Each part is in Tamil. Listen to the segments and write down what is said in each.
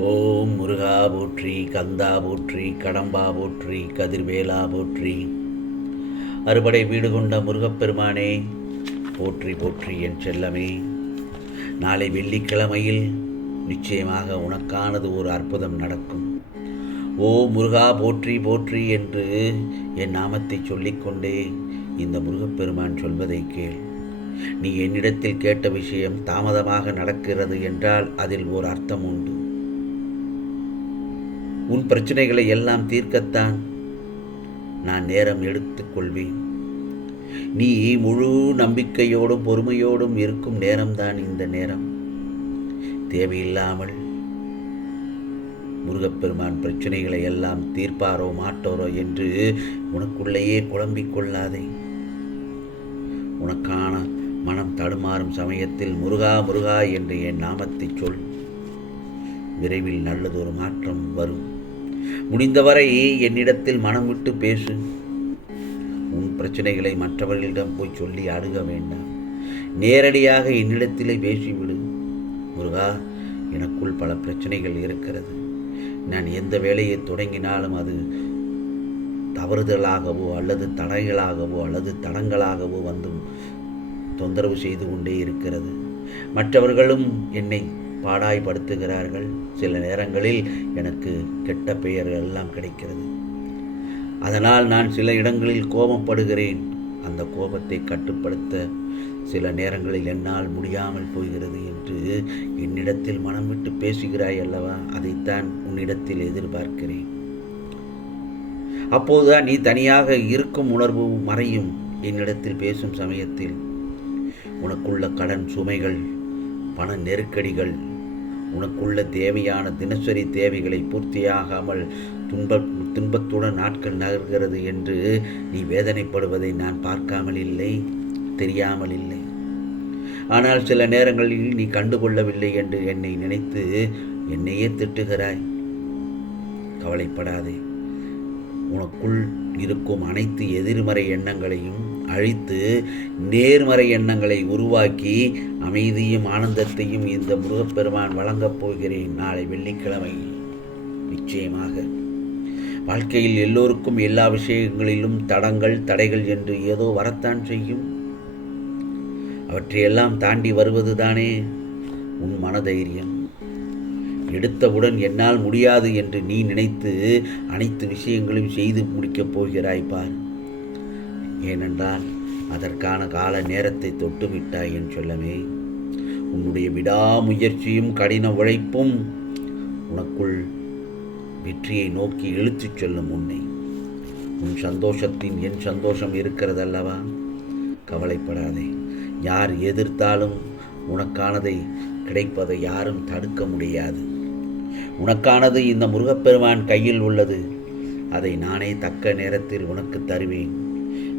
ஓம் முருகா போற்றி, கந்தா போற்றி, கடம்பா போற்றி, கதிர்வேலா போற்றி. அறுபடை வீடு கொண்ட முருகப்பெருமானே போற்றி போற்றி என் செல்லமே. நாளை வெள்ளிக்கிழமையில் நிச்சயமாக உனக்கானது ஒரு அற்புதம் நடக்கும். ஓ முருகா போற்றி போற்றி என்று என் நாமத்தை சொல்லிக்கொண்டே இந்த முருகப்பெருமான் சொல்வதை கேள். நீ என்னிடத்தில் கேட்ட விஷயம் தாமதமாக நடக்கிறது என்றால் அதில் ஓர் அர்த்தம் உண்டு. உன் பிரச்சனைகளை எல்லாம் தீர்க்கத்தான் நான் நேரம் எடுத்துக்கொள்வேன். நீ முழு நம்பிக்கையோடும் பொறுமையோடும் இருக்கும் நேரம்தான் இந்த நேரம். தேவையில்லாமல் முருகப்பெருமான் பிரச்சனைகளை எல்லாம் தீர்ப்பாரோ மாட்டோரோ என்று உனக்குள்ளேயே குழம்பிக் கொள்ளாதே. உனக்கான மனம் தடுமாறும் சமயத்தில் முருகா முருகா என்று என் நாமத்தை சொல். விரைவில் நல்லதொரு மாற்றம் வரும். முடிந்தவரை என்னிடத்தில் மனம் விட்டு பேசு. உன் பிரச்சனைகளை மற்றவர்களிடம் போய் சொல்லி அணுக வேண்டாம். நேரடியாக என்னிடத்திலே பேசிவிடு. முருகா, எனக்குள் பல பிரச்சனைகள் இருக்கிறது. நான் எந்த வேலையை தொடங்கினாலும் அது தவறுதலாகவோ அல்லது தடைகளாகவோ அல்லது தடங்களாகவோ வந்து தொந்தரவு செய்து கொண்டே இருக்கிறது. மற்றவர்களும் என்னை பாடாய்படுத்துகிறார்கள். சில நேரங்களில் எனக்கு கெட்ட பெயர் எல்லாம் கிடைக்கிறது. அதனால் நான் சில இடங்களில் கோபப்படுகிறேன். அந்த கோபத்தை கட்டுப்படுத்த சில நேரங்களில் என்னால் முடியாமல் போகிறது என்று என்னிடத்தில் மனம் விட்டு பேசுகிறாய் அல்லவா? அதைத்தான் உன்னிடத்தில் எதிர்பார்க்கிறேன். அப்போதுதான் நீ தனியாக இருக்கும் உணர்வு மறையும். என்னிடத்தில் பேசும் சமயத்தில் உனக்குள்ள கடன் சுமைகள், பண நெருக்கடிகள், உனக்குள்ள தேவையான தினசரி தேவைகளை பூர்த்தியாகாமல் துன்பத்துடன் நாட்கள் நகர்கிறது என்று நீ வேதனைப்படுவதை நான் பார்க்காமல் இல்லை, தெரியாமல் இல்லை. ஆனால் சில நேரங்களில் நீ கண்டுகொள்ளவில்லை என்று என்னை நினைத்து என்னையே திட்டுகிறாய். கவலைப்படாதே. உனக்குள் இருக்கும் அனைத்து எதிர்மறை எண்ணங்களையும் அழித்து நேர்மறை எண்ணங்களை உருவாக்கி அமைதியும் ஆனந்தத்தையும் இந்த முருகப்பெருமான் வழங்கப் போகிறேன் நாளை வெள்ளிக்கிழமை. நிச்சயமாக வாழ்க்கையில் எல்லோருக்கும் எல்லா விஷயங்களிலும் தடைகள் என்று ஏதோ வரத்தான் செய்யும். அவற்றையெல்லாம் தாண்டி வருவதுதானே உன் மனதைரியம். எடுத்தவுடன் என்னால் முடியாது என்று நீ நினைத்து அனைத்து விஷயங்களையும் செய்து முடிக்கப் போகிறாய் பார். ஏனென்றால் அதற்கான கால நேரத்தை தொட்டுவிட்டாய் என் சொல்லமே. உன்னுடைய விடாமுயற்சியும் கடின உழைப்பும் உனக்குள் வெற்றியை நோக்கி இழுத்துச் செல்லும் உன்னை. உன் சந்தோஷத்தின் என் சந்தோஷம் இருக்கிறதல்லவா? கவலைப்படாதே. யார் எதிர்த்தாலும் உனக்கானதை கிடைப்பதை யாரும் தடுக்க முடியாது. உனக்கானது இந்த முருகப்பெருமான் கையில் உள்ளது. அதை நானே தக்க நேரத்தில் உனக்கு தருவேன்.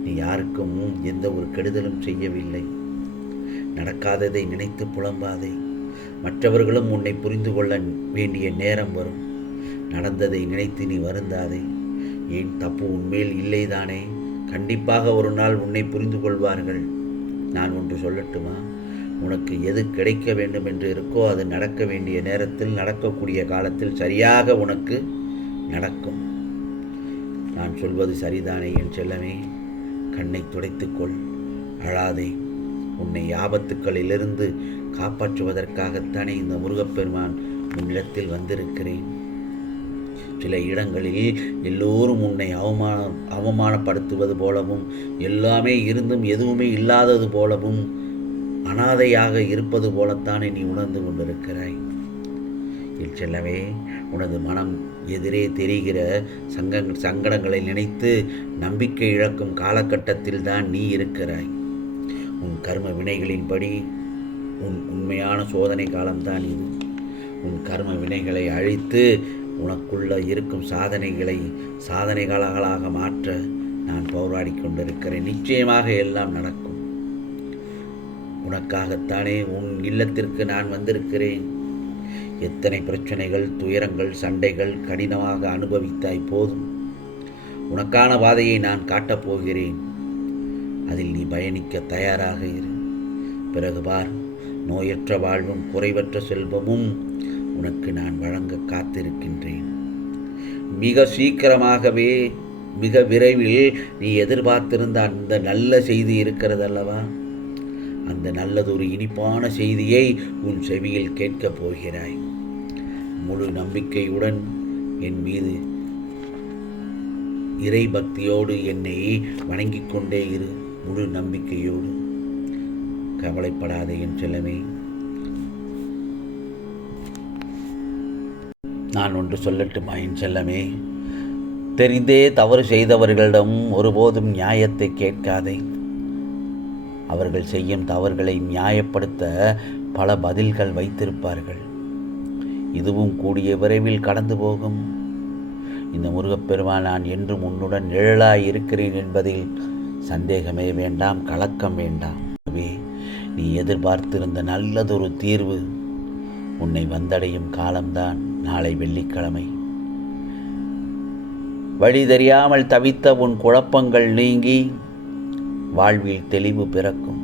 நீ யாருக்கும் எந்த ஒரு கெடுதலும் செய்யவில்லை. நடக்காததை நினைத்து புலம்பாதே. மற்றவர்களும் உன்னை புரிந்து கொள்ள வேண்டிய நேரம் வரும். நடந்ததை நினைத்து நீ வருந்தாதே. ஏன் தப்பு உன்மேல் இல்லைதானே? கண்டிப்பாக ஒரு நாள் உன்னை புரிந்து கொள்வார்கள். நான் ஒன்று சொல்லட்டுமா? உனக்கு எது கிடைக்க வேண்டும் என்று இருக்கோ அது நடக்க வேண்டிய நேரத்தில், நடக்கக்கூடிய காலத்தில் சரியாக உனக்கு நடக்கும். நான் சொல்வது சரிதானே என் செல்லமே? கண்ணை துடைத்துக்கொள், அழாதே. உன்னை ஆபத்துக்களிலிருந்து காப்பாற்றுவதற்காகத்தானே இந்த முருகப்பெருமான் உன்னிடத்தில் வந்திருக்கிறேன். சில இடங்களில் எல்லோரும் உன்னை அவமானப்படுத்துவது போலவும், எல்லாமே இருந்தும் எதுவுமே இல்லாதது போலவும், அனாதையாக இருப்பது போலத்தானே நீ உணர்ந்து கொண்டிருக்கிறாய். என் செல்லவே, உனது மனம் எதிரே தெரிகிற சங்கடங்களை நினைத்து நம்பிக்கை இழக்கும் காலகட்டத்தில் தான் நீ இருக்கிறாய். உன் கர்ம வினைகளின்படி உன் உண்மையான சோதனை காலம்தான் இது. உன் கர்ம வினைகளை அழித்து உனக்குள்ள இருக்கும் சாதனைகளாக மாற்ற நான் போராடி கொண்டிருக்கிறேன். நிச்சயமாக எல்லாம் நடக்கும். உனக்காகத்தானே உன் இல்லத்திற்கு நான் வந்திருக்கிறேன். எத்தனை பிரச்சனைகள், துயரங்கள், சண்டைகள் கடினமாக அனுபவித்தாய் போதும். உனக்கான பாதையை நான் காட்டப் போகிறேன். அதில் நீ பயணிக்க தயாராக இரு. பிறகு பார், நோயற்ற வாழ்வும் குறைவற்ற செல்வமும் உனக்கு நான் வழங்க காத்திருக்கின்றேன். மிக சீக்கிரமாகவே, மிக விரைவில் நீ எதிர்பார்த்திருந்த அந்த நல்ல செய்தி இருக்கிறதல்லவா, அந்த நல்லதொரு இனிப்பான செய்தியை உன் செவியில் கேட்கப் போகிறாய். முழு நம்பிக்கையுடன் என் மீது இறை பக்தியோடு என்னை வணங்கிக் கொண்டே இரு. முழு நம்பிக்கையோடு. கவலைப்படாதே என் செல்லமே. நான் ஒன்று சொல்லட்டுமா என் செல்லமே? தெரிந்தே தவறு செய்தவர்களிடம் ஒருபோதும் நியாயத்தை கேட்காதே. அவர்கள் செய்யும் தவறுகளை நியாயப்படுத்த பல பதில்கள் வைத்திருப்பார்கள். இதுவும் கூடிய விரைவில் கடந்து போகும். இந்த முருகப்பெருமான் நான் என்றும் உன்னுடன் நிழலாய் இருக்கிறேன் என்பதில் சந்தேகமே வேண்டாம், கலக்கம் வேண்டாம். நீ எதிர்பார்த்திருந்த நல்லதொரு தீர்வு உன்னை வந்தடையும் காலம்தான் நாளை வெள்ளிக்கிழமை. வழி தெரியாமல் தவித்த உன் குழப்பங்கள் நீங்கி வாழ்வில் தெளிவு பிறக்கும்.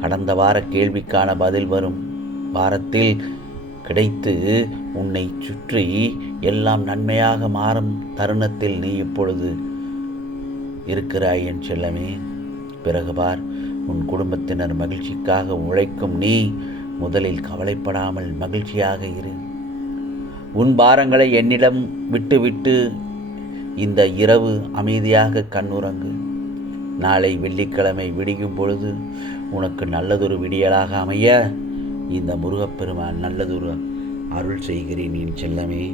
கடந்த வார கேள்விக்கான பதில் வரும் வாரத்தில் கிடைத்து உன்னை சுற்றி எல்லாம் நன்மையாக மாறும் தருணத்தில் நீ இப்பொழுது இருக்கிறாய் என் செல்லமே. பிறகு பார், உன் குடும்பத்தினர் மகிழ்ச்சிக்காக உழைக்கும் நீ முதலில் கவலைப்படாமல் மகிழ்ச்சியாக இரு. உன் பாரங்களை என்னிடம் விட்டுவிட்டு இந்த இரவு அமைதியாக கண்ணுறங்கு. நாளை வெள்ளிக்கிழமை விடியும் பொழுது உனக்கு நல்லதொரு விடியலாக அமைய இந்த முருகப்பெருமான் நல்லதொரு அருள் செய்கிறேன் என் செல்லமே.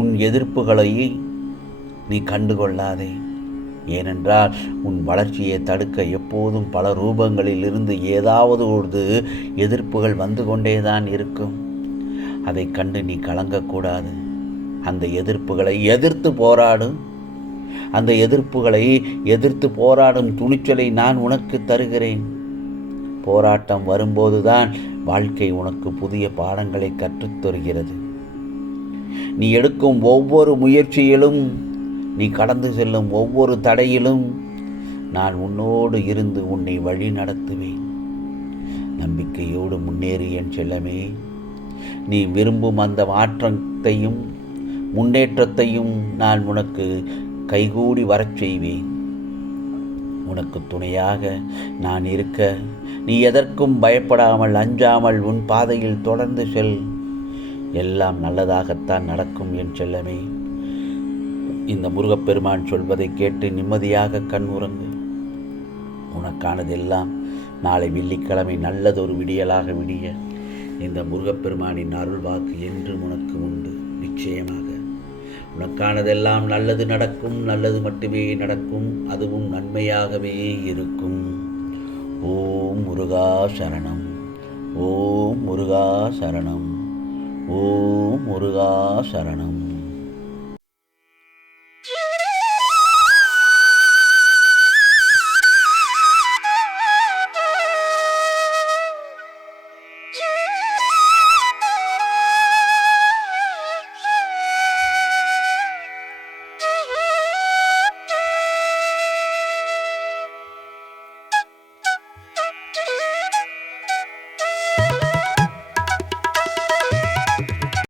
உன் எதிர்ப்புகளை நீ கண்டுகொள்ளாதே. ஏனென்றால் உன் வளர்ச்சியை தடுக்க எப்போதும் பல ரூபங்களில் இருந்து ஏதாவது ஒரு எதிர்ப்புகள் வந்து கொண்டேதான் இருக்கும். அதை கண்டு நீ கலங்கக்கூடாது. அந்த எதிர்ப்புகளை எதிர்த்து போராடும். அந்த எதிர்ப்புகளை எதிர்த்து போராடும் துணிச்சலை நான் உனக்கு தருகிறேன். போராட்டம் வரும்போதுதான் வாழ்க்கை உனக்கு புதிய பாடங்களை கற்றுத்தருகிறது. நீ எடுக்கும் ஒவ்வொரு முயற்சியிலும், நீ கடந்து செல்லும் ஒவ்வொரு தடையிலும் நான் உன்னோடு இருந்து உன்னை வழி நடத்துவேன். நம்பிக்கையோடு முன்னேறி என் செல்லமே. நீ விரும்பும் அந்த மாற்றத்தையும் முன்னேற்றத்தையும் நான் உனக்கு கைகூடி வரச் செய்வேன். உனக்கு துணையாக நான் இருக்க நீ எதற்கும் பயப்படாமல் அஞ்சாமல் உன் பாதையில் தொடர்ந்து செல். எல்லாம் நல்லதாகத்தான் நடக்கும் என் செல்லமே. இந்த முருகப்பெருமான் சொல்வதை கேட்டு நிம்மதியாக கண் உறங்கு. உனக்கானதெல்லாம் நாளை வெள்ளிக்கிழமை நல்லதொரு விடியலாக விடிய இந்த முருகப்பெருமானின் அருள் வாக்கு என்றும் உனக்கு உண்டு. நிச்சயமாக உனக்கானதெல்லாம் நல்லது நடக்கும். நல்லது மட்டுமே நடக்கும். அதுவும் நன்மையாகவே இருக்கும். ஓம் முருகா சரணம். ஓம் முருகா சரணம். ஓம் முருகா சரணம்.